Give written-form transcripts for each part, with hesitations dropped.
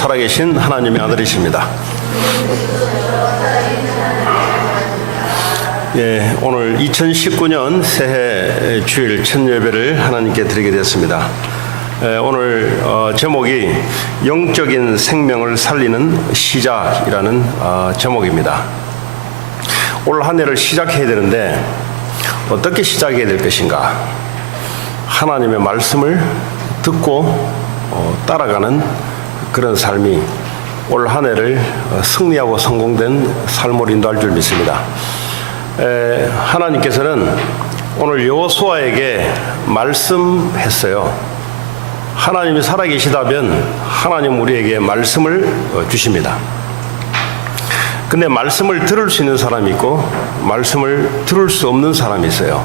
살아계신 하나님의 아들이십니다. 예, 오늘 2019년 새해 주일 첫 예배를 하나님께 드리게 됐습니다. 오늘 제목이 영적인 생명을 살리는 시작이라는 제목입니다. 올 한 해를 시작해야 되는데 어떻게 시작해야 될 것인가? 하나님의 말씀을 듣고 따라가는 그런 삶이 올 한 해를 승리하고 성공된 삶으로 인도할 줄 믿습니다. 하나님께서는 오늘 여호수아에게 말씀했어요. 하나님이 살아계시다면 하나님 우리에게 말씀을 주십니다. 근데 말씀을 들을 수 있는 사람이 있고 말씀을 들을 수 없는 사람이 있어요.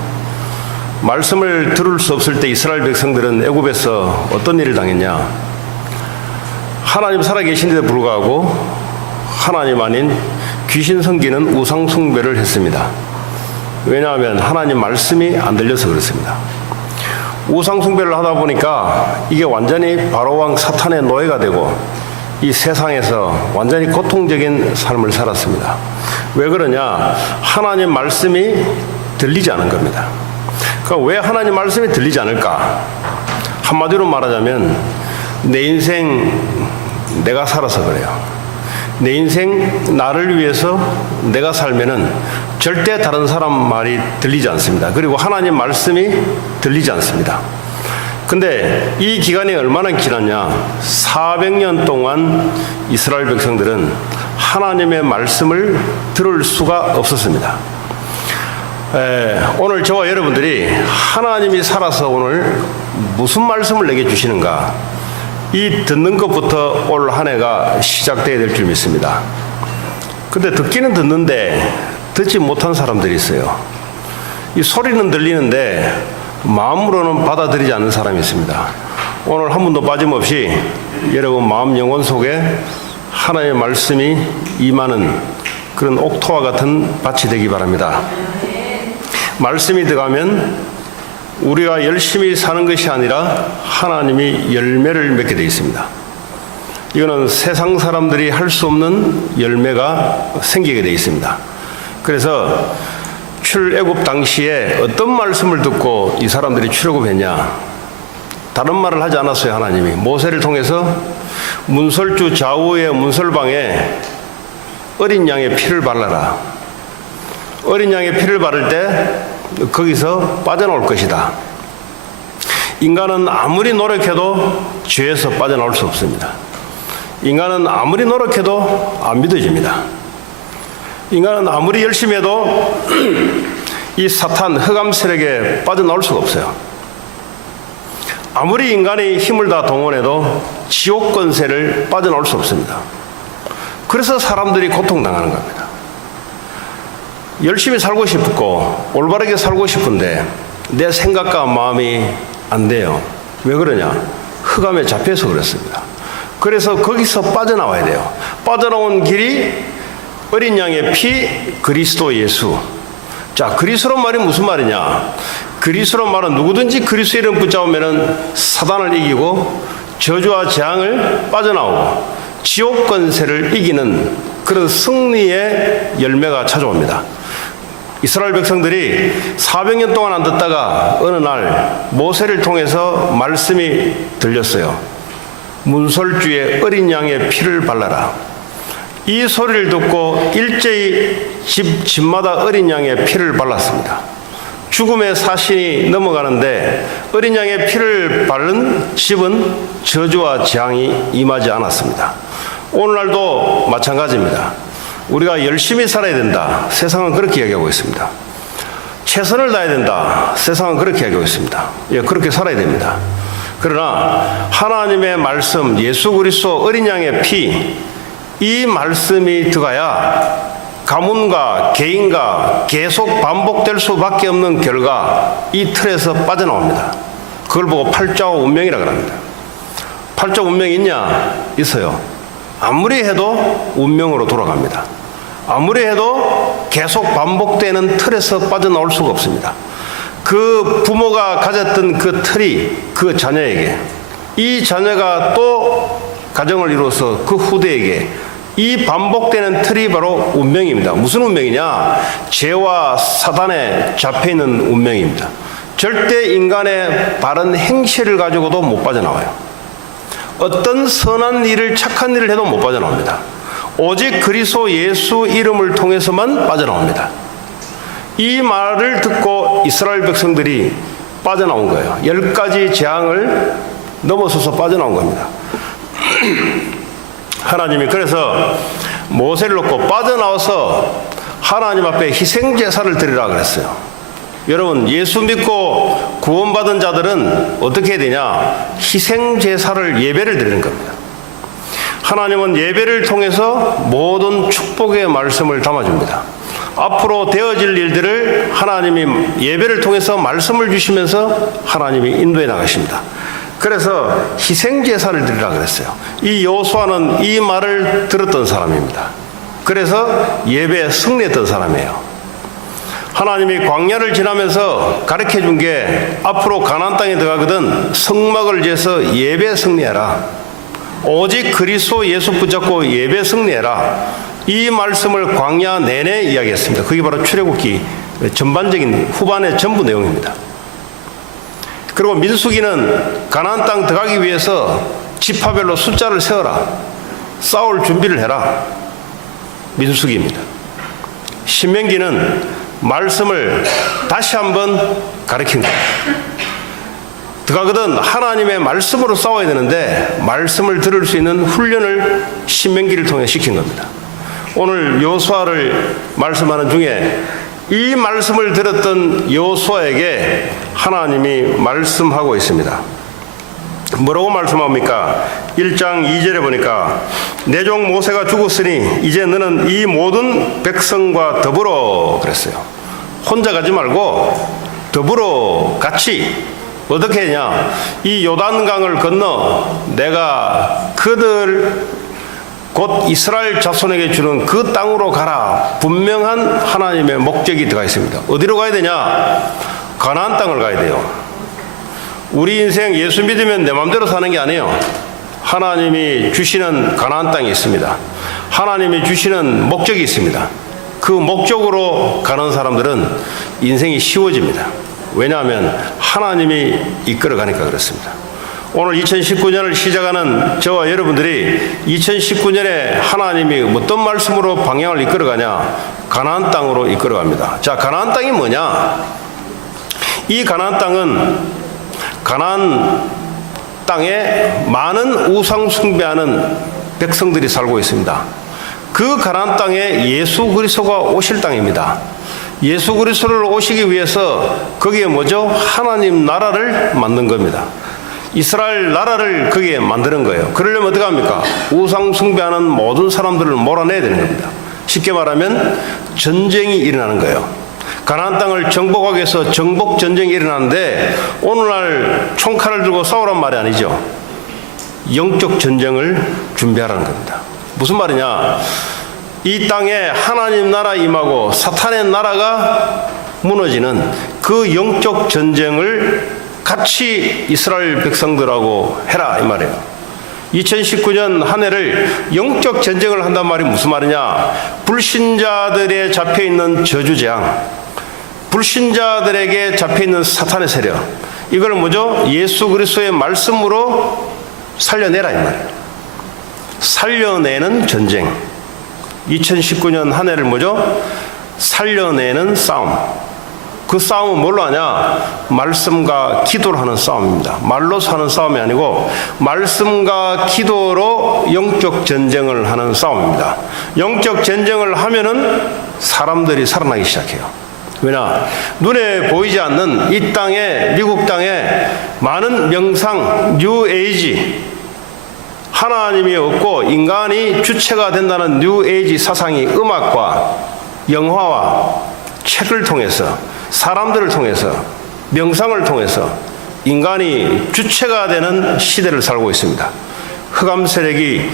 말씀을 들을 수 없을 때 이스라엘 백성들은 애굽에서 어떤 일을 당했냐? 하나님 살아계신데도 불구하고 하나님 아닌 귀신 섬기는 우상 숭배를 했습니다. 왜냐하면 하나님 말씀이 안 들려서 그렇습니다. 우상 숭배를 하다 보니까 이게 완전히 바로왕 사탄의 노예가 되고 이 세상에서 완전히 고통적인 삶을 살았습니다. 왜 그러냐? 하나님 말씀이 들리지 않은 겁니다. 그러니까 왜 하나님 말씀이 들리지 않을까? 한마디로 말하자면 내 인생 내가 살아서 그래요. 내 인생 나를 위해서 내가 살면은 절대 다른 사람 말이 들리지 않습니다. 그리고 하나님 말씀이 들리지 않습니다. 근데 이 기간이 얼마나 길었냐? 400년 동안 이스라엘 백성들은 하나님의 말씀을 들을 수가 없었습니다. 오늘 저와 여러분들이 하나님이 살아서 오늘 무슨 말씀을 내게 주시는가? 이 듣는 것부터 올 한 해가 시작되어야 될 줄 믿습니다. 근데 듣기는 듣는데 듣지 못한 사람들이 있어요. 이 소리는 들리는데 마음으로는 받아들이지 않는 사람이 있습니다. 오늘 한 분도 빠짐없이 여러분 마음 영혼 속에 하나님의 말씀이 임하는 그런 옥토와 같은 밭이 되기 바랍니다. 말씀이 들어가면 우리가 열심히 사는 것이 아니라 하나님이 열매를 맺게 되어 있습니다. 이거는 세상 사람들이 할 수 없는 열매가 생기게 되어 있습니다. 그래서 출애굽 당시에 어떤 말씀을 듣고 이 사람들이 출애굽했냐? 다른 말을 하지 않았어요. 하나님이 모세를 통해서 문설주 좌우의 문설방에 어린 양의 피를 발라라. 어린 양의 피를 바를 때 거기서 빠져나올 것이다. 인간은 아무리 노력해도 죄에서 빠져나올 수 없습니다. 인간은 아무리 노력해도 안 믿어집니다. 인간은 아무리 열심히 해도 이 사탄 흑암 세력에 빠져나올 수가 없어요. 아무리 인간이 힘을 다 동원해도 지옥 권세를 빠져나올 수 없습니다. 그래서 사람들이 고통당하는 겁니다. 열심히 살고 싶고 올바르게 살고 싶은데 내 생각과 마음이 안 돼요. 왜 그러냐? 흑암에 잡혀서 그렇습니다. 그래서 거기서 빠져나와야 돼요. 빠져나온 길이 어린 양의 피, 그리스도 예수. 자, 그리스도 말이 무슨 말이냐? 그리스도 말은 누구든지 그리스도 이름 붙잡으면 사단을 이기고 저주와 재앙을 빠져나오고 지옥 권세를 이기는 그런 승리의 열매가 찾아옵니다. 이스라엘 백성들이 400년 동안 안 듣다가 어느 날 모세를 통해서 말씀이 들렸어요. 문설주에 어린 양의 피를 발라라. 이 소리를 듣고 일제히 집마다 어린 양의 피를 발랐습니다. 죽음의 사신이 넘어가는데 어린 양의 피를 바른 집은 저주와 재앙이 임하지 않았습니다. 오늘날도 마찬가지입니다. 우리가 열심히 살아야 된다. 세상은 그렇게 이야기하고 있습니다. 최선을 다해야 된다. 세상은 그렇게 이야기하고 있습니다. 예, 그렇게 살아야 됩니다. 그러나 하나님의 말씀, 예수 그리스도 어린 양의 피, 이 말씀이 들어가야 가문과 개인과 계속 반복될 수밖에 없는 결과 이 틀에서 빠져나옵니다. 그걸 보고 팔자와 운명이라고 합니다. 팔자 운명이 있냐? 있어요. 아무리 해도 운명으로 돌아갑니다. 아무리 해도 계속 반복되는 틀에서 빠져나올 수가 없습니다. 그 부모가 가졌던 그 틀이 그 자녀에게, 이 자녀가 또 가정을 이루어서 그 후대에게 이 반복되는 틀이 바로 운명입니다. 무슨 운명이냐? 죄와 사단에 잡혀있는 운명입니다. 절대 인간의 바른 행실을 가지고도 못 빠져나와요. 어떤 선한 일을, 착한 일을 해도 못 빠져나옵니다. 오직 그리스도 예수 이름을 통해서만 빠져나옵니다. 이 말을 듣고 이스라엘 백성들이 빠져나온 거예요. 10가지 재앙을 넘어서서 빠져나온 겁니다. 하나님이 그래서 모세를 놓고 빠져나와서 하나님 앞에 희생제사를 드리라 그랬어요. 여러분, 예수 믿고 구원받은 자들은 어떻게 해야 되냐? 희생제사를, 예배를 드리는 겁니다. 하나님은 예배를 통해서 모든 축복의 말씀을 담아줍니다. 앞으로 되어질 일들을 하나님이 예배를 통해서 말씀을 주시면서 하나님이 인도해 나가십니다. 그래서 희생제사를 드리라 그랬어요. 이 여호수아는 이 말을 들었던 사람입니다. 그래서 예배에 승리했던 사람이에요. 하나님이 광야를 지나면서 가르쳐 준 게 앞으로 가나안 땅에 들어가거든 성막을 지어서 예배 승리해라. 오직 그리스도 예수 붙잡고 예배 승리해라. 이 말씀을 광야 내내 이야기했습니다. 그게 바로 출애굽기 전반적인 후반의 전부 내용입니다. 그리고 민수기는 가나안 땅 들어가기 위해서 지파별로 숫자를 세워라. 싸울 준비를 해라. 민수기입니다. 신명기는 말씀을 다시 한번 가르친 거예요. 들어가거든 하나님의 말씀으로 싸워야 되는데 말씀을 들을 수 있는 훈련을 신명기를 통해 시킨 겁니다. 오늘 여호수아를 말씀하는 중에 이 말씀을 들었던 여호수아에게 하나님이 말씀하고 있습니다. 뭐라고 말씀합니까? 1장 2절에 보니까 내 종 모세가 죽었으니 이제 너는 이 모든 백성과 더불어 그랬어요. 혼자 가지 말고 더불어 같이 어떻게 했냐? 이 요단강을 건너 내가 그들 곧 이스라엘 자손에게 주는 그 땅으로 가라. 분명한 하나님의 목적이 들어가 있습니다. 어디로 가야 되냐? 가나안 땅을 가야 돼요. 우리 인생 예수 믿으면 내 마음대로 사는 게 아니에요. 하나님이 주시는 가나안 땅이 있습니다. 하나님이 주시는 목적이 있습니다. 그 목적으로 가는 사람들은 인생이 쉬워집니다. 왜냐하면 하나님이 이끌어 가니까 그렇습니다. 오늘 2019년을 시작하는 저와 여러분들이 2019년에 하나님이 어떤 말씀으로 방향을 이끌어 가냐? 가나안 땅으로 이끌어 갑니다. 자, 가나안 땅이 뭐냐? 이 가나안 땅은 가나안 땅에 많은 우상 숭배하는 백성들이 살고 있습니다. 그 가나안 땅에 예수 그리스도가 오실 땅입니다. 예수 그리스도를 오시기 위해서 거기에 뭐죠? 하나님 나라를 만든 겁니다. 이스라엘 나라를 거기에 만드는 거예요. 그러려면 어떻게 합니까? 우상 숭배하는 모든 사람들을 몰아내야 되는 겁니다. 쉽게 말하면 전쟁이 일어나는 거예요. 가나안 땅을 정복하기 위해서 정복 전쟁이 일어나는데 오늘날 총칼을 들고 싸우란 말이 아니죠. 영적 전쟁을 준비하라는 겁니다. 무슨 말이냐? 이 땅에 하나님 나라 임하고 사탄의 나라가 무너지는 그 영적 전쟁을 같이 이스라엘 백성들하고 해라 이 말이에요. 2019년 한 해를 영적 전쟁을 한단 말이 무슨 말이냐? 불신자들에 잡혀있는 저주재앙, 불신자들에게 잡혀있는 사탄의 세력, 이걸 뭐죠? 예수 그리스도의 말씀으로 살려내라 이 말이에요. 살려내는 전쟁. 2019년 한 해를 뭐죠? 살려내는 싸움. 그 싸움은 뭘로 하냐? 말씀과 기도를 하는 싸움입니다. 말로서 하는 싸움이 아니고 말씀과 기도로 영적 전쟁을 하는 싸움입니다. 영적 전쟁을 하면은 사람들이 살아나기 시작해요. 왜냐? 눈에 보이지 않는 이 땅에, 미국 땅에 많은 명상, 뉴에이지, 하나님이 없고 인간이 주체가 된다는 뉴에이지 사상이 음악과 영화와 책을 통해서, 사람들을 통해서, 명상을 통해서 인간이 주체가 되는 시대를 살고 있습니다. 흑암 세력이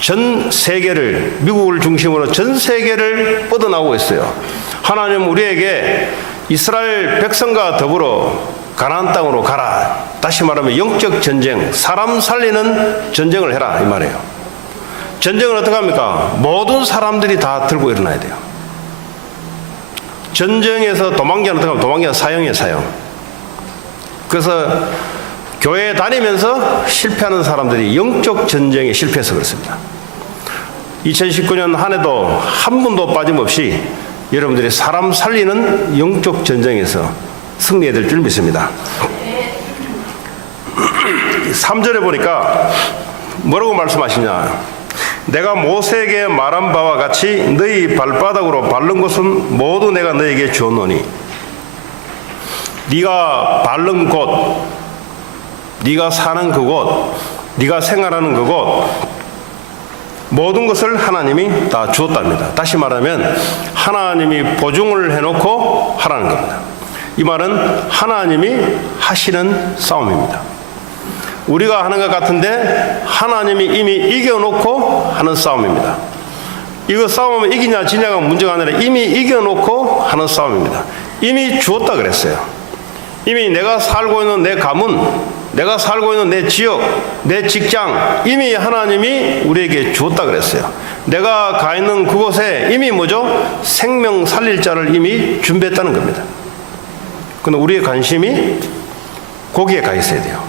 전 세계를, 미국을 중심으로 전 세계를 뻗어나오고 있어요. 하나님은 우리에게 이스라엘 백성과 더불어 가나안 땅으로 가라. 다시 말하면 영적 전쟁, 사람 살리는 전쟁을 해라 이 말이에요. 전쟁을 어떻게 합니까? 모든 사람들이 다 들고 일어나야 돼요. 전쟁에서 도망기는 어떻게 하면 도망기는 사형이에요, 사형. 그래서 교회에 다니면서 실패하는 사람들이 영적 전쟁에 실패해서 그렇습니다. 2019년 한 해도 한 분도 빠짐없이 여러분들이 사람 살리는 영적 전쟁에서 승리해야 될 줄 믿습니다. 3절에 보니까 뭐라고 말씀하시냐? 내가 모세에게 말한 바와 같이 너희 발바닥으로 밟는 것은 모두 내가 너에게 주었노니 네가 밟는 곳, 네가 사는 그곳, 네가 생활하는 그곳 모든 것을 하나님이 다 주었답니다. 다시 말하면 하나님이 보증을 해놓고 하라는 겁니다. 이 말은 하나님이 하시는 싸움입니다. 우리가 하는 것 같은데 하나님이 이미 이겨놓고 하는 싸움입니다. 이거 싸움은 이기냐 지냐가 문제가 아니라 이미 이겨놓고 하는 싸움입니다. 이미 주었다 그랬어요. 이미 내가 살고 있는 내 가문, 내가 살고 있는 내 지역, 내 직장 이미 하나님이 우리에게 주었다 그랬어요. 내가 가 있는 그곳에 이미 뭐죠? 생명 살릴 자를 이미 준비했다는 겁니다. 그런데 우리의 관심이 거기에 가 있어야 돼요.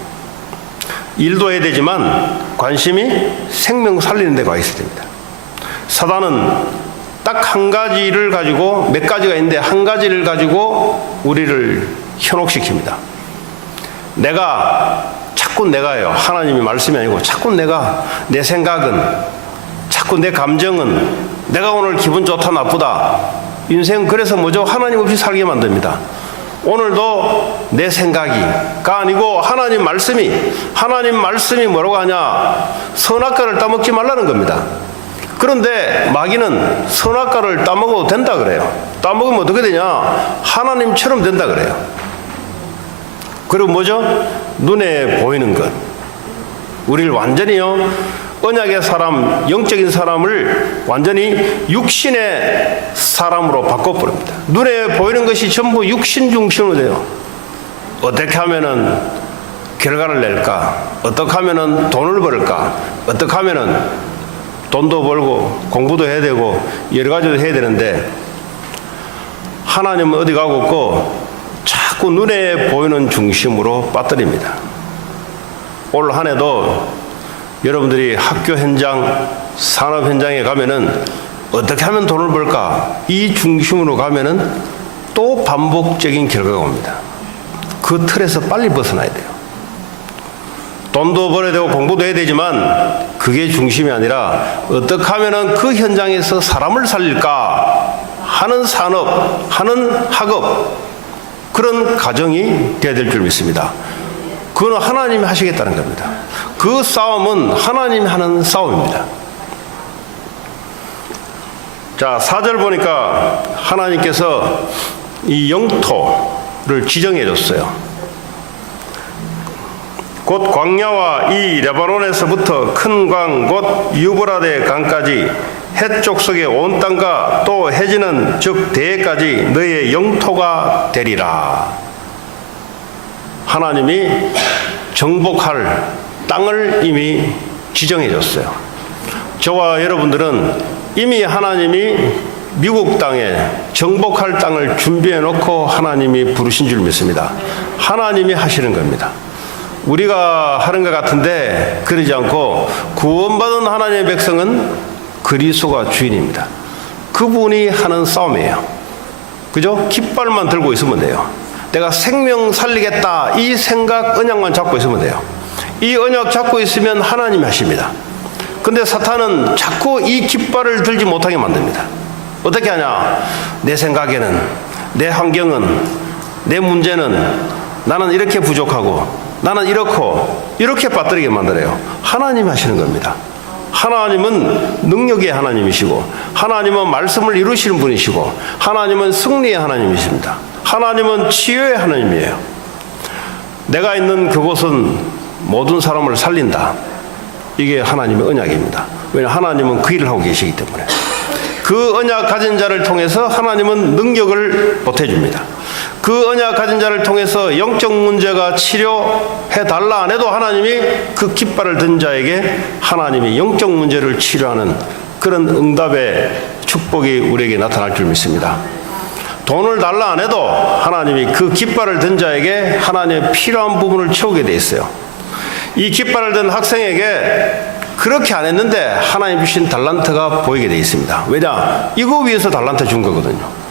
일도 해야 되지만 관심이 생명 살리는 데 가 있어야 됩니다. 사단은 딱 한 가지를 가지고 몇 가지가 있는데 한 가지를 가지고 우리를 현혹시킵니다. 자꾸 내가요. 하나님이 말씀이 아니고 자꾸 내 생각은, 자꾸 내 감정은, 내가 오늘 기분 좋다 나쁘다. 인생 그래서 뭐죠? 하나님 없이 살게 만듭니다. 오늘도 내 생각이가 아니고 하나님 말씀이 뭐라고 하냐? 선악과를 따먹지 말라는 겁니다. 그런데 마귀는 선악과를 따먹어도 된다 그래요. 따먹으면 어떻게 되냐? 하나님처럼 된다 그래요. 그리고 뭐죠? 눈에 보이는 것. 우리를 완전히요, 언약의 사람, 영적인 사람을 완전히 육신의 사람으로 바꿔버립니다. 눈에 보이는 것이 전부 육신 중심으로 돼요. 어떻게 하면은 결과를 낼까? 어떻게 하면은 돈을 벌까? 어떻게 하면은 돈도 벌고 공부도 해야 되고 여러 가지도 해야 되는데 하나님은 어디 가고 없고 자꾸 눈에 보이는 중심으로 빠뜨립니다. 올 한 해도 여러분들이 학교 현장, 산업 현장에 가면은 어떻게 하면 돈을 벌까? 이 중심으로 가면은 또 반복적인 결과가 옵니다. 그 틀에서 빨리 벗어나야 돼요. 돈도 벌어야 되고 공부도 해야 되지만 그게 중심이 아니라 어떻게 하면은 그 현장에서 사람을 살릴까 하는 산업, 하는 학업, 그런 가정이 되어야 될 줄 믿습니다. 그건 하나님이 하시겠다는 겁니다. 그 싸움은 하나님이 하는 싸움입니다. 자, 4절 보니까 하나님께서 이 영토를 지정해 줬어요. 곧 광야와 이 레바논에서부터 큰 광 곧 유브라데 강까지 해쪽 속의 온 땅과 또 해지는 즉 대해까지 너의 영토가 되리라. 하나님이 정복할 땅을 이미 지정해 줬어요. 저와 여러분들은 이미 하나님이 미국 땅에 정복할 땅을 준비해 놓고 하나님이 부르신 줄 믿습니다. 하나님이 하시는 겁니다. 우리가 하는 것 같은데 그러지 않고 구원받은 하나님의 백성은 그리스도가 주인입니다. 그분이 하는 싸움이에요. 그죠? 깃발만 들고 있으면 돼요. 내가 생명 살리겠다 이 생각 언약만 잡고 있으면 돼요. 이 언약 잡고 있으면 하나님이 하십니다. 근데 사탄은 자꾸 이 깃발을 들지 못하게 만듭니다. 어떻게 하냐? 내 생각에는, 내 환경은, 내 문제는 나는 이렇게 부족하고 나는 이렇게 빠뜨리게 만들어요. 하나님이 하시는 겁니다. 하나님은 능력의 하나님이시고 하나님은 말씀을 이루시는 분이시고 하나님은 승리의 하나님이십니다. 하나님은 치유의 하나님이에요. 내가 있는 그곳은 모든 사람을 살린다. 이게 하나님의 언약입니다. 왜냐하면 하나님은 그 일을 하고 계시기 때문에. 그 언약 가진 자를 통해서 하나님은 능력을 보태줍니다. 그 언약 가진 자를 통해서 영적 문제가 치료해 달라 안 해도 하나님이 그 깃발을 든 자에게 하나님이 영적 문제를 치료하는 그런 응답의 축복이 우리에게 나타날 줄 믿습니다. 돈을 달라 안 해도 하나님이 그 깃발을 든 자에게 하나님의 필요한 부분을 채우게 돼 있어요. 이 깃발을 든 학생에게 그렇게 안 했는데 하나님 주신 달란트가 보이게 돼 있습니다. 왜냐? 이거 위해서 달란트 준 거거든요.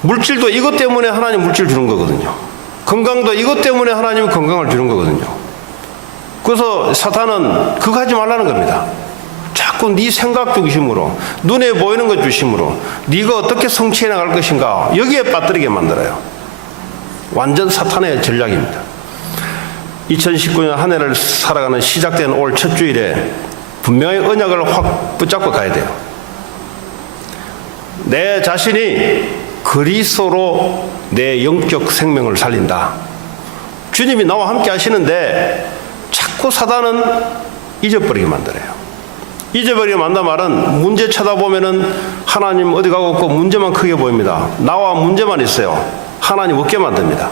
물질도 이것 때문에 하나님 물질 주는 거거든요. 건강도 이것 때문에 하나님이 건강을 주는 거거든요. 그래서 사탄은 그거 하지 말라는 겁니다. 자꾸 네 생각 중심으로 눈에 보이는 것 중심으로 네가 어떻게 성취해 나갈 것인가 여기에 빠뜨리게 만들어요. 완전 사탄의 전략입니다. 2019년 한 해를 살아가는 시작된 올 첫 주일에 분명히 언약을 확 붙잡고 가야 돼요. 내 자신이 그리스도로 내 영적 생명을 살린다. 주님이 나와 함께 하시는데 자꾸 사단은 잊어버리게 만들어요. 잊어버리게 만든 말은 문제 쳐다보면은 하나님 어디 가고 없고 문제만 크게 보입니다. 나와 문제만 있어요. 하나님 없게 만듭니다.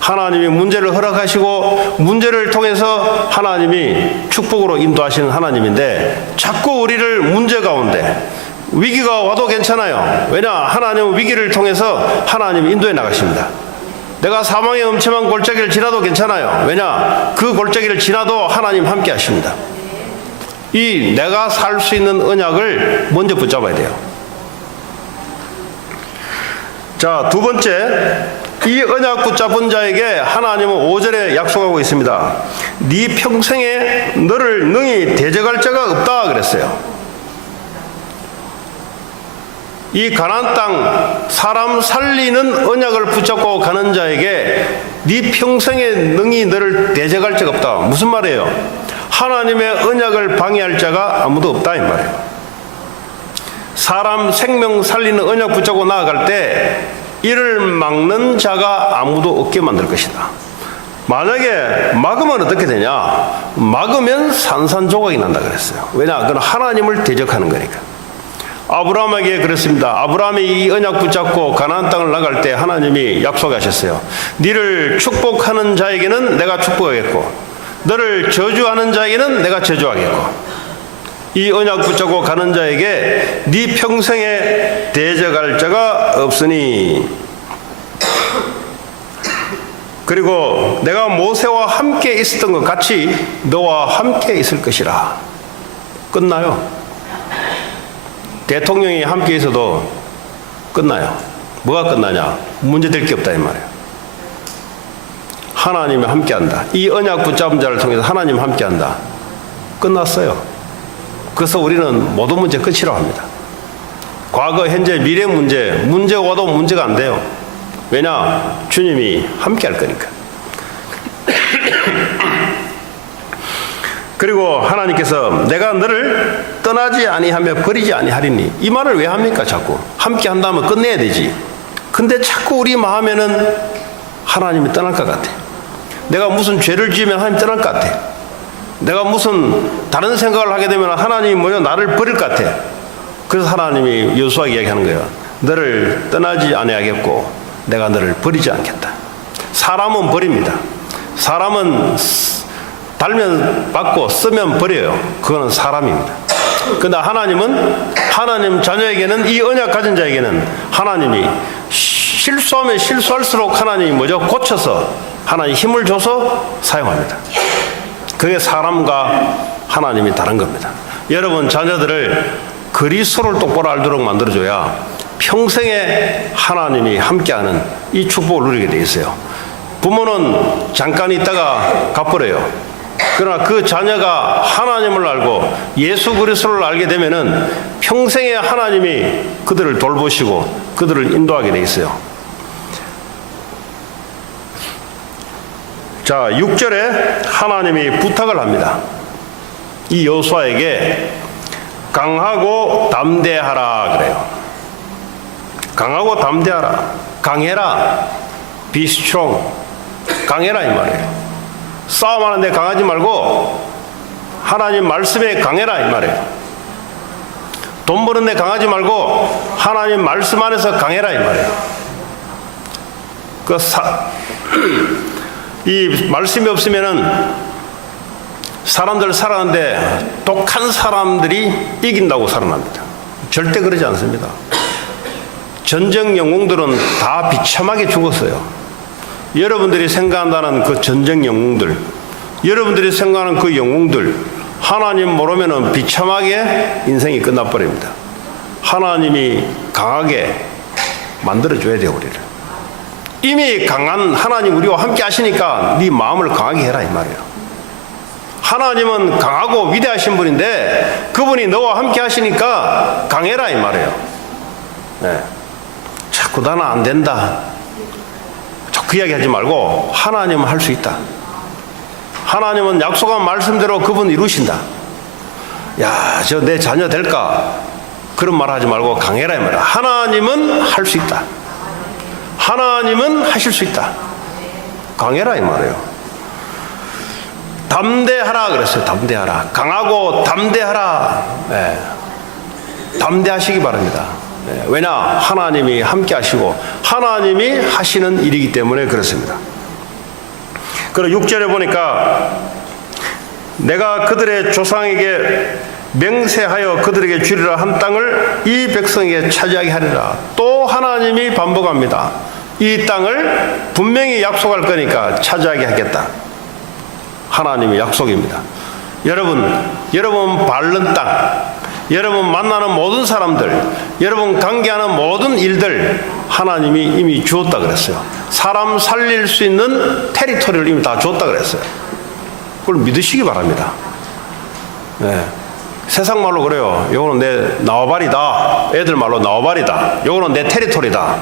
하나님이 문제를 허락하시고 문제를 통해서 하나님이 축복으로 인도하시는 하나님인데 자꾸 우리를 문제 가운데 위기가 와도 괜찮아요. 왜냐? 하나님은 위기를 통해서 하나님이 인도해 나가십니다. 내가 사망의 음침한 골짜기를 지나도 괜찮아요. 왜냐? 그 골짜기를 지나도 하나님 함께 하십니다. 이 내가 살 수 있는 언약을 먼저 붙잡아야 돼요. 자, 두 번째, 이 언약 붙잡은 자에게 하나님은 5절에 약속하고 있습니다. 네 평생에 너를 능히 대적할 자가 없다 그랬어요. 이 가나안 땅 사람 살리는 언약을 붙잡고 가는 자에게 네 평생에 능히 너를 대적할 자가 없다. 무슨 말이에요? 하나님의 언약을 방해할 자가 아무도 없다 이 말이에요. 사람 생명 살리는 언약 붙잡고 나아갈 때 이를 막는 자가 아무도 없게 만들 것이다. 만약에 막으면 어떻게 되냐? 막으면 산산조각이 난다 그랬어요. 왜냐? 그건 하나님을 대적하는 거니까. 아브라함에게 그랬습니다. 아브라함이 이 언약 붙잡고 가나안 땅을 나갈 때 하나님이 약속하셨어요. 너를 축복하는 자에게는 내가 축복하겠고 너를 저주하는 자에게는 내가 저주하겠고 이 언약 붙잡고 가는 자에게 네 평생에 대적할 자가 없으니 그리고 내가 모세와 함께 있었던 것 같이 너와 함께 있을 것이라. 끝나요. 대통령이 함께 있어도 끝나요. 뭐가 끝나냐? 문제될 게 없다 이 말이에요. 하나님이 함께한다. 이 언약 붙잡은 자를 통해서 하나님 함께한다. 끝났어요. 그래서 우리는 모든 문제 끝이라고 합니다. 과거, 현재, 미래 문제가 와도 문제가 안 돼요. 왜냐? 주님이 함께할 거니까. 그리고 하나님께서 내가 너를 떠나지 아니하며 버리지 아니하리니 이 말을 왜 합니까? 자꾸 함께 한다면 끝내야 되지. 근데 자꾸 우리 마음에는 하나님이 떠날 것 같아. 내가 무슨 죄를 지으면 하나님 떠날 것 같아. 내가 무슨 다른 생각을 하게 되면 하나님이 뭐냐 나를 버릴 것 같아. 그래서 하나님이 여호수아에게 이야기하는 거예요. 너를 떠나지 아니하겠고 내가 너를 버리지 않겠다. 사람은 버립니다. 사람은 달면 받고 쓰면 버려요. 그거는 사람입니다. 그런데 하나님은 하나님 자녀에게는 이 언약 가진 자에게는 하나님이 실수하면 실수할수록 하나님이 뭐죠? 고쳐서 하나님 힘을 줘서 사용합니다. 그게 사람과 하나님이 다른 겁니다. 여러분 자녀들을 그리스도를 똑바로 알도록 만들어줘야 평생에 하나님이 함께하는 이 축복을 누리게 돼 있어요. 부모는 잠깐 있다가 갚버려요. 그러나 그 자녀가 하나님을 알고 예수 그리스도를 알게 되면은 평생에 하나님이 그들을 돌보시고 그들을 인도하게 돼 있어요. 자, 6절에 하나님이 부탁을 합니다. 이 여호수아에게 강하고 담대하라 그래요. 강하고 담대하라. 강해라. Be strong. 강해라 이 말이에요. 싸움하는데 강하지 말고 하나님 말씀에 강해라 이 말이에요. 돈 버는데 강하지 말고 하나님 말씀 안에서 강해라 이 말이에요. 이 말씀이 없으면은 사람들 살아가는데 독한 사람들이 이긴다고 살아납니다. 절대 그러지 않습니다. 전쟁 영웅들은 다 비참하게 죽었어요. 여러분들이 생각한다는 그 전쟁 영웅들, 여러분들이 생각하는 그 영웅들, 하나님 모르면은 비참하게 인생이 끝나버립니다. 하나님이 강하게 만들어줘야 돼요, 우리를. 이미 강한 하나님 우리와 함께 하시니까 네 마음을 강하게 해라, 이 말이에요. 하나님은 강하고 위대하신 분인데 그분이 너와 함께 하시니까 강해라, 이 말이에요. 네. 자꾸 나는 안 된다. 그 이야기 하지 말고 하나님은 할 수 있다. 하나님은 약속한 말씀대로 그분 이루신다. 야, 저 내 자녀 될까? 그런 말 하지 말고 강해라, 이 말이야. 하나님은 할 수 있다. 하나님은 하실 수 있다. 강해라, 이 말이에요. 담대하라 그랬어요. 담대하라. 강하고 담대하라. 네. 담대하시기 바랍니다. 네. 왜냐? 하나님이 함께 하시고 하나님이 하시는 일이기 때문에 그렇습니다. 그리고 6절에 보니까 내가 그들의 조상에게 맹세하여 그들에게 주리라 한 땅을 이 백성에게 차지하게 하리라. 또 하나님이 반복합니다. 이 땅을 분명히 약속할 거니까 차지하게 하겠다. 하나님의 약속입니다. 여러분 밟는 땅, 여러분 만나는 모든 사람들, 여러분 관계하는 모든 일들 하나님이 이미 주었다 그랬어요. 사람 살릴 수 있는 테리토리를 이미 다 주었다 그랬어요. 그걸 믿으시기 바랍니다. 네. 세상 말로 그래요. 요거는 내 나와바리다. 애들 말로 나와바리다. 요거는 내 테리토리다.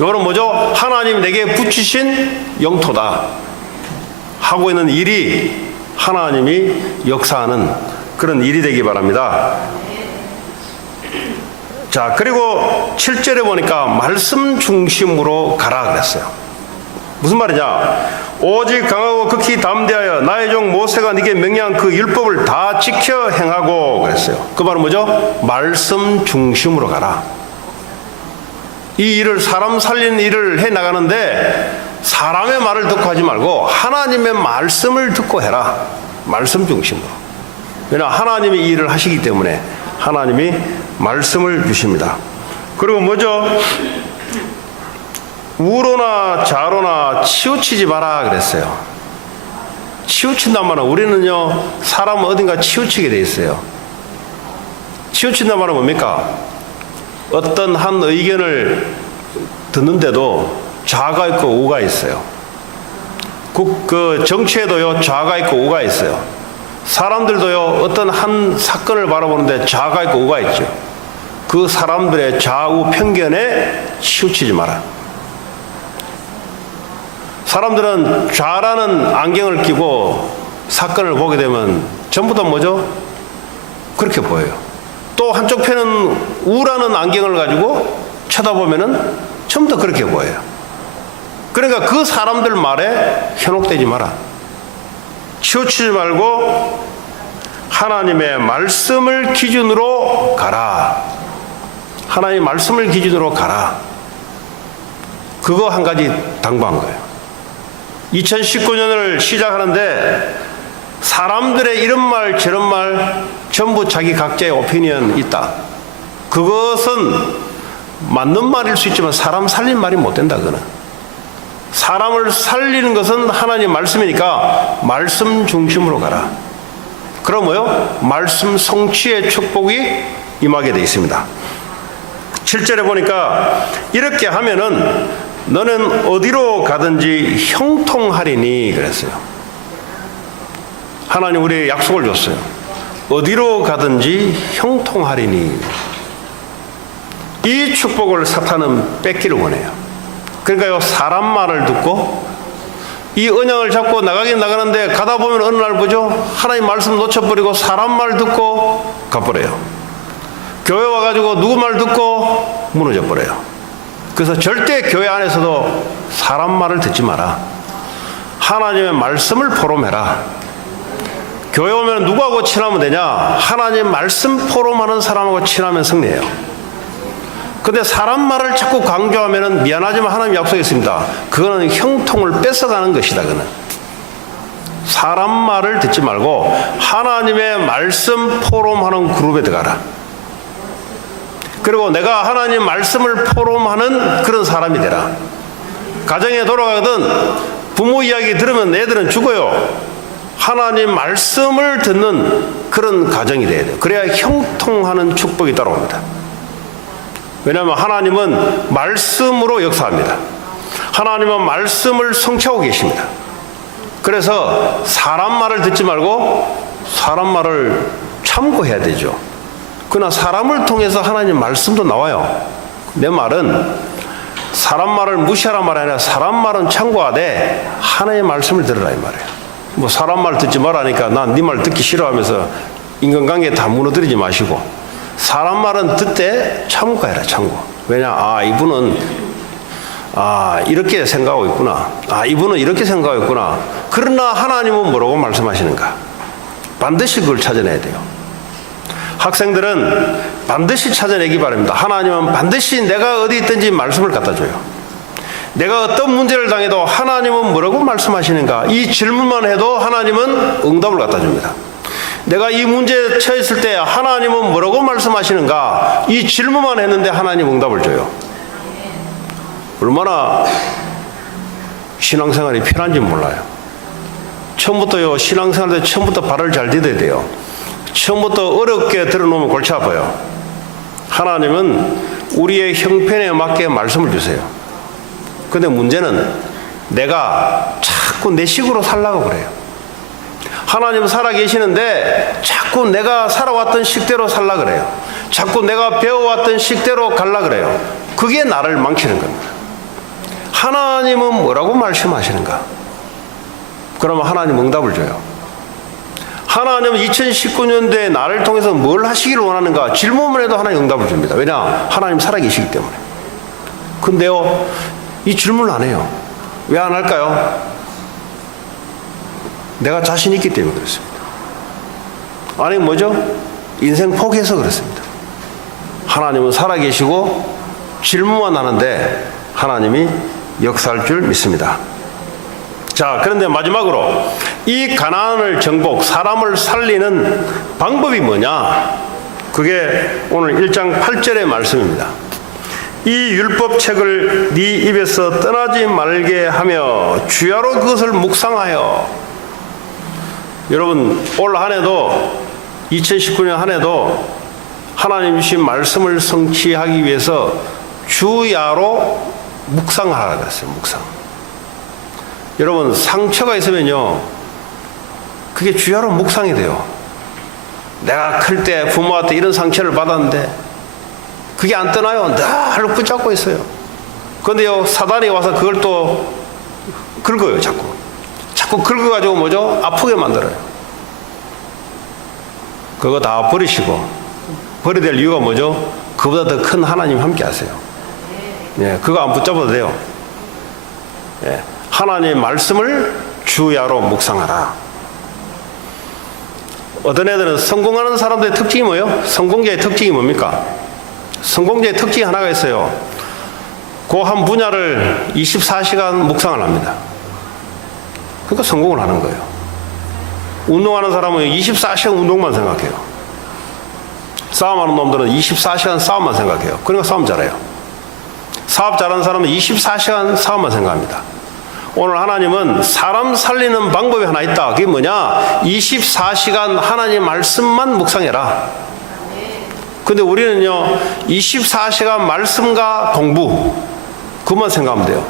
요거는 뭐죠? 하나님이 내게 붙이신 영토다. 하고 있는 일이 하나님이 역사하는 그런 일이 되기 바랍니다. 자, 그리고 7절에 보니까 말씀 중심으로 가라 그랬어요. 무슨 말이냐? 오직 강하고 극히 담대하여 나의 종 모세가 네게 명령한 그 율법을 다 지켜 행하고 그랬어요. 그 말은 뭐죠? 말씀 중심으로 가라. 이 일을, 사람 살리는 일을 해 나가는데 사람의 말을 듣고 하지 말고 하나님의 말씀을 듣고 해라. 말씀 중심으로. 왜냐? 하나님이 이 일을 하시기 때문에 하나님이 말씀을 주십니다. 그리고 뭐죠? 우로나 좌로나 치우치지 마라 그랬어요. 치우친단 말은 우리는요, 사람은 어딘가 치우치게 돼 있어요. 치우친단 말은 뭡니까? 어떤 한 의견을 듣는데도 좌가 있고 우가 있어요. 그 정치에도요, 좌가 있고 우가 있어요. 사람들도요, 어떤 한 사건을 바라보는데 좌가 있고 우가 있죠. 그 사람들의 좌우 편견에 치우치지 마라. 사람들은 좌라는 안경을 끼고 사건을 보게 되면 전부 다 뭐죠? 그렇게 보여요. 또 한쪽 편은 우라는 안경을 가지고 쳐다보면은 전부 다 그렇게 보여요. 그러니까 그 사람들 말에 현혹되지 마라. 치우치지 말고 하나님의 말씀을 기준으로 가라. 하나님의 말씀을 기준으로 가라. 그거 한 가지 당부한 거예요. 2019년을 시작하는데 사람들의 이런 말 저런 말 전부 자기 각자의 오피니언 있다. 그것은 맞는 말일 수 있지만 사람 살린 말이 못 된다. 그거는 사람을 살리는 것은 하나님 말씀이니까 말씀 중심으로 가라. 그럼 뭐요? 말씀 성취의 축복이 임하게 되어 있습니다. 7절에 보니까 이렇게 하면은 너는 어디로 가든지 형통하리니 그랬어요. 하나님 우리에게 약속을 줬어요. 어디로 가든지 형통하리니. 이 축복을 사탄은 뺏기를 원해요. 그러니까요, 사람 말을 듣고 이 언약을 잡고 나가긴 나가는데 가다 보면 어느 날 보죠? 하나님 말씀 놓쳐버리고 사람 말 듣고 가버려요. 교회 와가지고 누구 말 듣고 무너져버려요. 그래서 절대 교회 안에서도 사람 말을 듣지 마라. 하나님의 말씀을 포럼해라. 교회 오면 누구하고 친하면 되냐? 하나님 말씀 포럼하는 사람하고 친하면 승리해요. 근데 사람 말을 자꾸 강조하면은 미안하지만 하나님 약속했습니다. 그거는 형통을 뺏어가는 것이다. 그는 사람 말을 듣지 말고 하나님의 말씀 포럼하는 그룹에 들어가라. 그리고 내가 하나님 말씀을 포럼하는 그런 사람이 되라. 가정에 돌아가거든 부모 이야기 들으면 애들은 죽어요. 하나님 말씀을 듣는 그런 가정이 돼야 돼요. 그래야 형통하는 축복이 따라옵니다. 왜냐하면 하나님은 말씀으로 역사합니다. 하나님은 말씀을 성취하고 계십니다. 그래서 사람 말을 듣지 말고 사람 말을 참고해야 되죠. 그러나 사람을 통해서 하나님 말씀도 나와요. 내 말은 사람 말을 무시하란 말이 아니라 사람 말은 참고하되 하나님의 말씀을 들으라 이 말이에요. 뭐 사람 말 듣지 말라니까 난 네 말 듣기 싫어하면서 인간관계 다 무너뜨리지 마시고 사람 말은 듣되 참고해라. 참고. 왜냐 이분은 이렇게 생각하고 있구나. 이분은 이렇게 생각하고 있구나. 그러나 하나님은 뭐라고 말씀하시는가? 반드시 그걸 찾아내야 돼요. 학생들은 반드시 찾아내기 바랍니다. 하나님은 반드시 내가 어디 있든지 말씀을 갖다 줘요. 내가 어떤 문제를 당해도 하나님은 뭐라고 말씀하시는가? 이 질문만 해도 하나님은 응답을 갖다 줍니다. 내가 이 문제에 처했을 때 하나님은 뭐라고 말씀하시는가? 이 질문만 했는데 하나님 응답을 줘요. 얼마나 신앙생활이 편한지 몰라요. 처음부터요, 신앙생활 때 처음부터 발을 잘 디뎌야 돼요. 처음부터 어렵게 들어놓으면 골치 아파요. 하나님은 우리의 형편에 맞게 말씀을 주세요. 근데 문제는 내가 자꾸 내 식으로 살라고 그래요. 하나님은 살아계시는데 자꾸 내가 살아왔던 식대로 살라 그래요. 자꾸 내가 배워왔던 식대로 갈라 그래요. 그게 나를 망치는 겁니다. 하나님은 뭐라고 말씀하시는가? 그러면 하나님 응답을 줘요. 하나님은 2019년도에 나를 통해서 뭘 하시기를 원하는가? 질문만 해도 하나님 응답을 줍니다. 왜냐? 하나님 살아계시기 때문에. 근데요, 이 질문을 안 해요. 왜 안 할까요? 내가 자신 있기 때문에 그렇습니다. 아니 뭐죠? 인생 포기해서 그렇습니다. 하나님은 살아계시고 질문만 하는데 하나님이 역사할 줄 믿습니다. 자, 그런데 마지막으로 이 가나안을 정복, 사람을 살리는 방법이 뭐냐? 그게 오늘 1장 8절의 말씀입니다. 이 율법책을 네 입에서 떠나지 말게 하며 주야로 그것을 묵상하여. 여러분 올 한 해도 2019년 한 해도 하나님 주신 말씀을 성취하기 위해서 주야로 묵상하라 그랬어요. 묵상. 여러분 상처가 있으면요 그게 주야로 묵상이 돼요. 내가 클 때 부모한테 이런 상처를 받았는데 그게 안 떠나요. 늘 붙잡고 있어요. 그런데요 사단이 와서 그걸 또 긁어요. 자꾸 긁어가지고 뭐죠? 아프게 만들어요. 그거 다 버리시고 버려야 될 이유가 뭐죠? 그보다 더 큰 하나님 함께 하세요. 예, 그거 안 붙잡아도 돼요. 예, 하나님의 말씀을 주야로 묵상하라. 어떤 애들은 성공하는 사람들의 특징이 뭐예요? 성공자의 특징이 뭡니까? 성공자의 특징이 하나가 있어요. 그 한 분야를 24시간 묵상을 합니다. 그러니까 성공을 하는 거예요. 운동하는 사람은 24시간 운동만 생각해요. 싸움하는 놈들은 24시간 싸움만 생각해요. 그러니까 싸움 잘해요. 사업 잘하는 사람은 24시간 사업만 생각합니다. 오늘 하나님은 사람 살리는 방법이 하나 있다. 그게 뭐냐? 24시간 하나님 말씀만 묵상해라. 근데 우리는요 24시간 말씀과 공부 그것만 생각하면 돼요.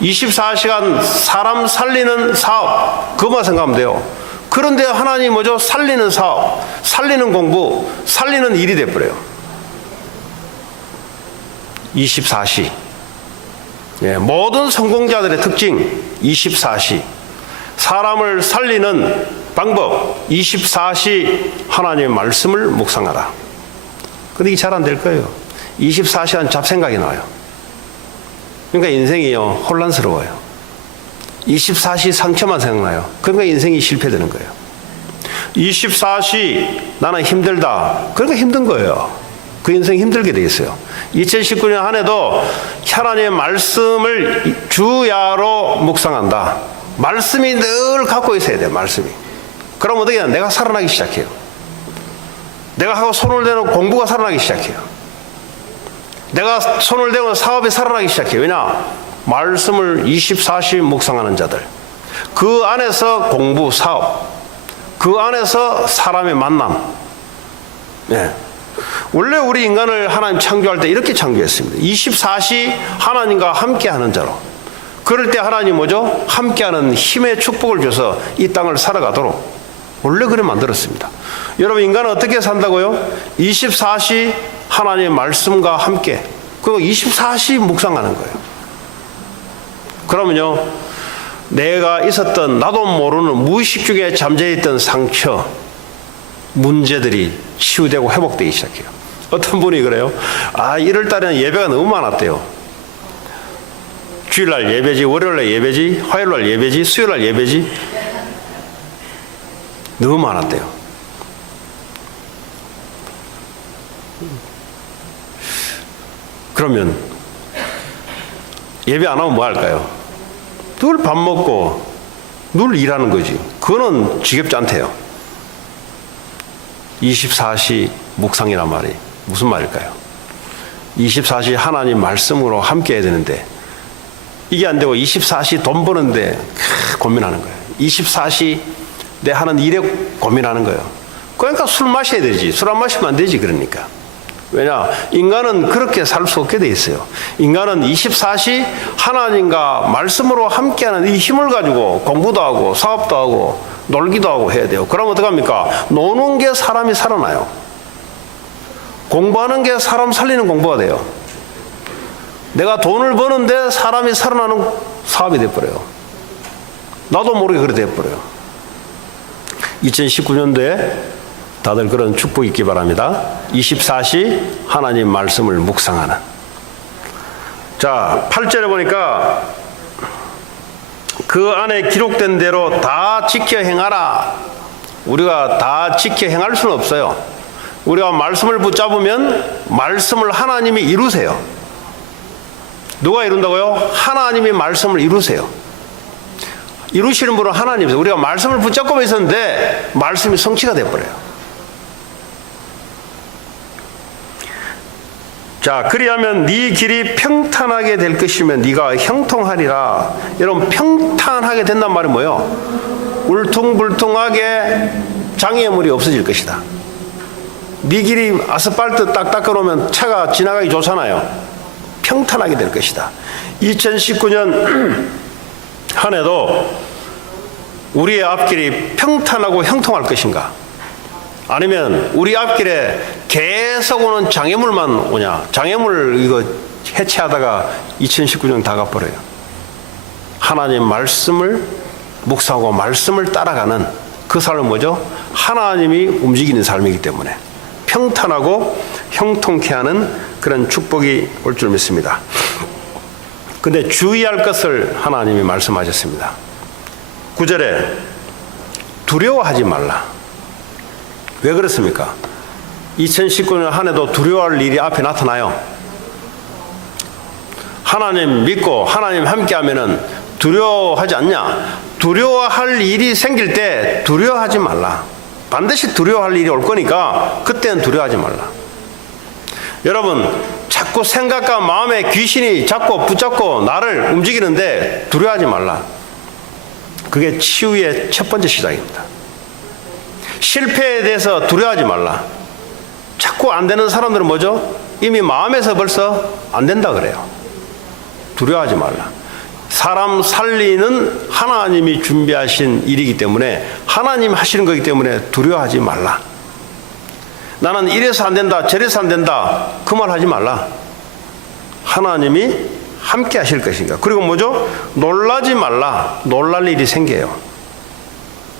24시간 사람 살리는 사업 그것만 생각하면 돼요. 그런데 하나님 뭐죠? 살리는 사업, 살리는 공부, 살리는 일이 돼버려요. 24시. 예, 모든 성공자들의 특징 24시. 사람을 살리는 방법 24시 하나님의 말씀을 묵상하라. 근데 이게 잘 안 될 거예요. 24시간 잡생각이 나와요. 그러니까 인생이요 혼란스러워요. 24시 상처만 생각나요. 그러니까 인생이 실패되는 거예요. 24시 나는 힘들다. 그러니까 힘든 거예요. 그 인생 힘들게 돼 있어요. 2019년 한 해도 하나님의 말씀을 주야로 묵상한다. 말씀이 늘 갖고 있어야 돼요. 말씀이. 그럼 어떻게 해요? 내가 살아나기 시작해요. 내가 하고 손을 대는 공부가 살아나기 시작해요. 내가 손을 대는 사업이 살아나기 시작해요. 왜냐? 말씀을 24시 묵상하는 자들. 그 안에서 공부, 사업. 그 안에서 사람의 만남. 네. 원래 우리 인간을 하나님 창조할 때 이렇게 창조했습니다. 24시 하나님과 함께하는 자로. 그럴 때 하나님 뭐죠? 함께하는 힘의 축복을 줘서 이 땅을 살아가도록 원래 그래 만들었습니다. 여러분, 인간은 어떻게 산다고요? 24시 하나님의 말씀과 함께, 그리고 24시 묵상하는 거예요. 그러면요, 내가 있었던 나도 모르는 무의식 중에 잠재있던 상처, 문제들이 치유되고 회복되기 시작해요. 어떤 분이 그래요. 이럴 달에는 예배가 너무 많았대요. 주일날 예배지, 월요일날 예배지, 화요일날 예배지, 수요일날 예배지. 너무 많았대요. 그러면 예배 안 하면 뭐 할까요? 늘 밥 먹고 늘 일하는 거지. 그거는 지겹지 않대요. 24시 묵상이란 말이 무슨 말일까요? 24시 하나님 말씀으로 함께 해야 되는데 이게 안 되고 24시 돈 버는데 고민하는 거예요. 24시 내 하는 일에 고민하는 거예요. 그러니까 술 마셔야 되지. 술 안 마시면 안 되지. 그러니까. 왜냐? 인간은 그렇게 살 수 없게 돼 있어요. 인간은 24시 하나님과 말씀으로 함께하는 이 힘을 가지고 공부도 하고 사업도 하고 놀기도 하고 해야 돼요. 그럼 어떡합니까? 노는 게 사람이 살아나요. 공부하는 게 사람 살리는 공부가 돼요. 내가 돈을 버는데 사람이 살아나는 사업이 돼버려요. 나도 모르게 그렇게 돼버려요. 2019년도에 다들 그런 축복이 있기 바랍니다. 24시 하나님 말씀을 묵상하는. 자, 8절에 보니까 그 안에 기록된 대로 다 지켜 행하라. 우리가 다 지켜 행할 수는 없어요. 우리가 말씀을 붙잡으면 말씀을 하나님이 이루세요. 누가 이룬다고요? 하나님이 말씀을 이루세요. 이루시는 분은 하나님이세요. 우리가 말씀을 붙잡고 있었는데 말씀이 성취가 되어버려요. 자, 그리하면 네 길이 평탄하게 될 것이며 네가 형통하리라. 여러분, 평탄하게 된단 말이 뭐예요? 울퉁불퉁하게 장애물이 없어질 것이다. 네 길이 아스팔트 딱 닦아놓으면 차가 지나가기 좋잖아요. 평탄하게 될 것이다. 2019년 한 해도 우리의 앞길이 평탄하고 형통할 것인가? 아니면 우리 앞길에 계속 오는 장애물만 오냐? 장애물 이거 해체하다가 2019년 다 가버려요. 하나님 말씀을 묵상하고 말씀을 따라가는 그 삶은 뭐죠? 하나님이 움직이는 삶이기 때문에 평탄하고 형통케 하는 그런 축복이 올 줄 믿습니다. 근데 주의할 것을 하나님이 말씀하셨습니다. 9절에 두려워하지 말라. 왜 그렇습니까? 2019년 한 해도 두려워할 일이 앞에 나타나요. 하나님 믿고 하나님 함께 하면은 두려워하지 않냐? 두려워할 일이 생길 때 두려워하지 말라. 반드시 두려워할 일이 올 거니까 그때는 두려워하지 말라. 여러분, 자꾸 생각과 마음에 귀신이 자꾸 붙잡고 나를 움직이는데 두려워하지 말라. 그게 치유의 첫 번째 시작입니다. 실패에 대해서 두려워하지 말라. 자꾸 안 되는 사람들은 뭐죠? 이미 마음에서 벌써 안 된다 그래요. 두려워하지 말라. 사람 살리는 하나님이 준비하신 일이기 때문에 하나님 하시는 거기 때문에 두려워하지 말라. 나는 이래서 안 된다, 저래서 안 된다, 그 말 하지 말라. 하나님이 함께 하실 것인가. 그리고 뭐죠? 놀라지 말라. 놀랄 일이 생겨요.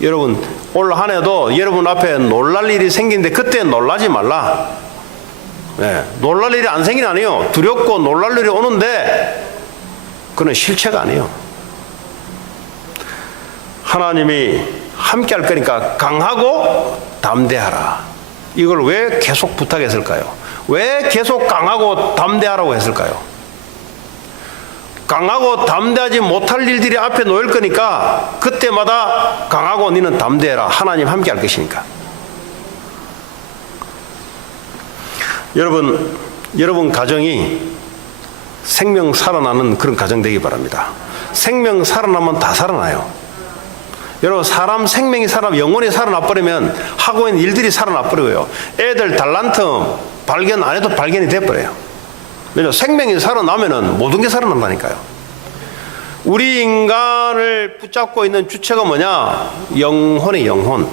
여러분, 올 한 해도 여러분 앞에 놀랄 일이 생기는데 그때 놀라지 말라. 네, 놀랄 일이 안 생긴 아니에요. 두렵고 놀랄 일이 오는데 그건 실체가 아니에요. 하나님이 함께 할 거니까 강하고 담대하라. 이걸 왜 계속 부탁했을까요? 왜 계속 강하고 담대하라고 했을까요? 강하고 담대하지 못할 일들이 앞에 놓일 거니까 그때마다 강하고 너는 담대해라. 하나님 함께 할 것이니까. 여러분 가정이 생명 살아나는 그런 가정 되기 바랍니다. 생명 살아나면 다 살아나요. 여러분 사람 생명이 영혼이 살아나버리면 하고 있는 일들이 살아나버리고요. 애들 달란트 발견 안 해도 발견이 돼버려요. 왜냐하면 생명이 살아나면은 모든 게 살아난다니까요. 우리 인간을 붙잡고 있는 주체가 뭐냐? 영혼의 영혼.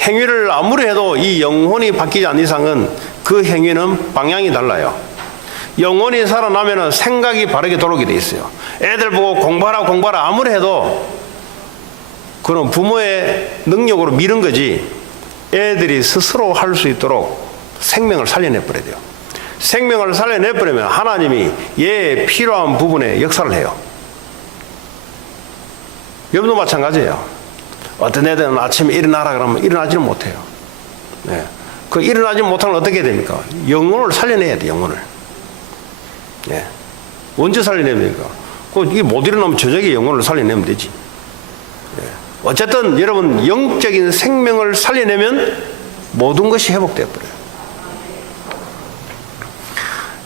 행위를 아무리 해도 이 영혼이 바뀌지 않는 이상은 그 행위는 방향이 달라요. 영혼이 살아나면은 생각이 바르게 돌아오게 돼 있어요. 애들 보고 공부하라 아무리 해도 그건 부모의 능력으로 미룬 거지 애들이 스스로 할 수 있도록 생명을 살려내버려야 돼요. 생명을 살려내버리면 하나님이 얘의 필요한 부분에 역사를 해요. 여러분도 마찬가지예요. 어떤 애들은 아침에 일어나라 그러면 일어나지는 못해요. 네. 그 일어나지 못하면 어떻게 됩니까? 영혼을 살려내야 돼, 영혼을. 네. 언제 살려내야 됩니까? 이게 못 일어나면 저녁에 영혼을 살려내면 되지. 네. 어쨌든 여러분 영적인 생명을 살려내면 모든 것이 회복되어 버려요.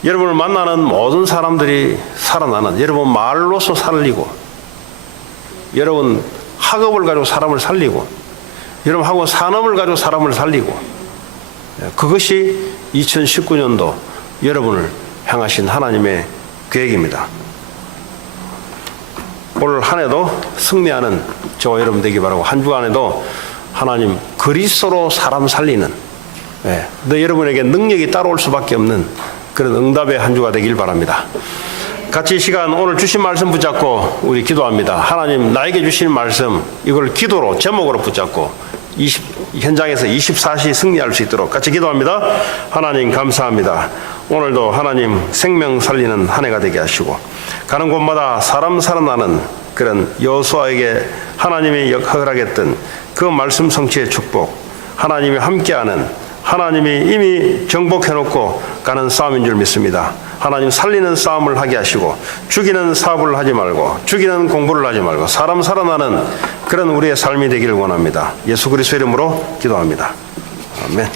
여러분을 만나는 모든 사람들이 살아나는, 여러분 말로서 살리고, 여러분 학업을 가지고 사람을 살리고, 여러분 하고 산업을 가지고 사람을 살리고, 그것이 2019년도 여러분을 향하신 하나님의 계획입니다. 올 한 해도 승리하는 저와 여러분 되기 바라고, 한 주간에도 하나님 그리스도로 사람 살리는, 너 여러분에게 능력이 따라올 수밖에 없는 그런 응답의 한 주가 되길 바랍니다. 같이 이 시간 오늘 주신 말씀 붙잡고 우리 기도합니다. 하나님 나에게 주신 말씀 이걸 기도로 제목으로 붙잡고 현장에서 24시 승리할 수 있도록 같이 기도합니다. 하나님 감사합니다. 오늘도 하나님 생명 살리는 한 해가 되게 하시고 가는 곳마다 사람 살아나는 그런 여호수아에게 하나님이 허락했던 그 말씀 성취의 축복, 하나님이 함께하는, 하나님이 이미 정복해놓고 가는 싸움인 줄 믿습니다. 하나님 살리는 싸움을 하게 하시고 죽이는 사업을 하지 말고 죽이는 공부를 하지 말고 사람 살아나는 그런 우리의 삶이 되기를 원합니다. 예수 그리스도 이름으로 기도합니다. 아멘.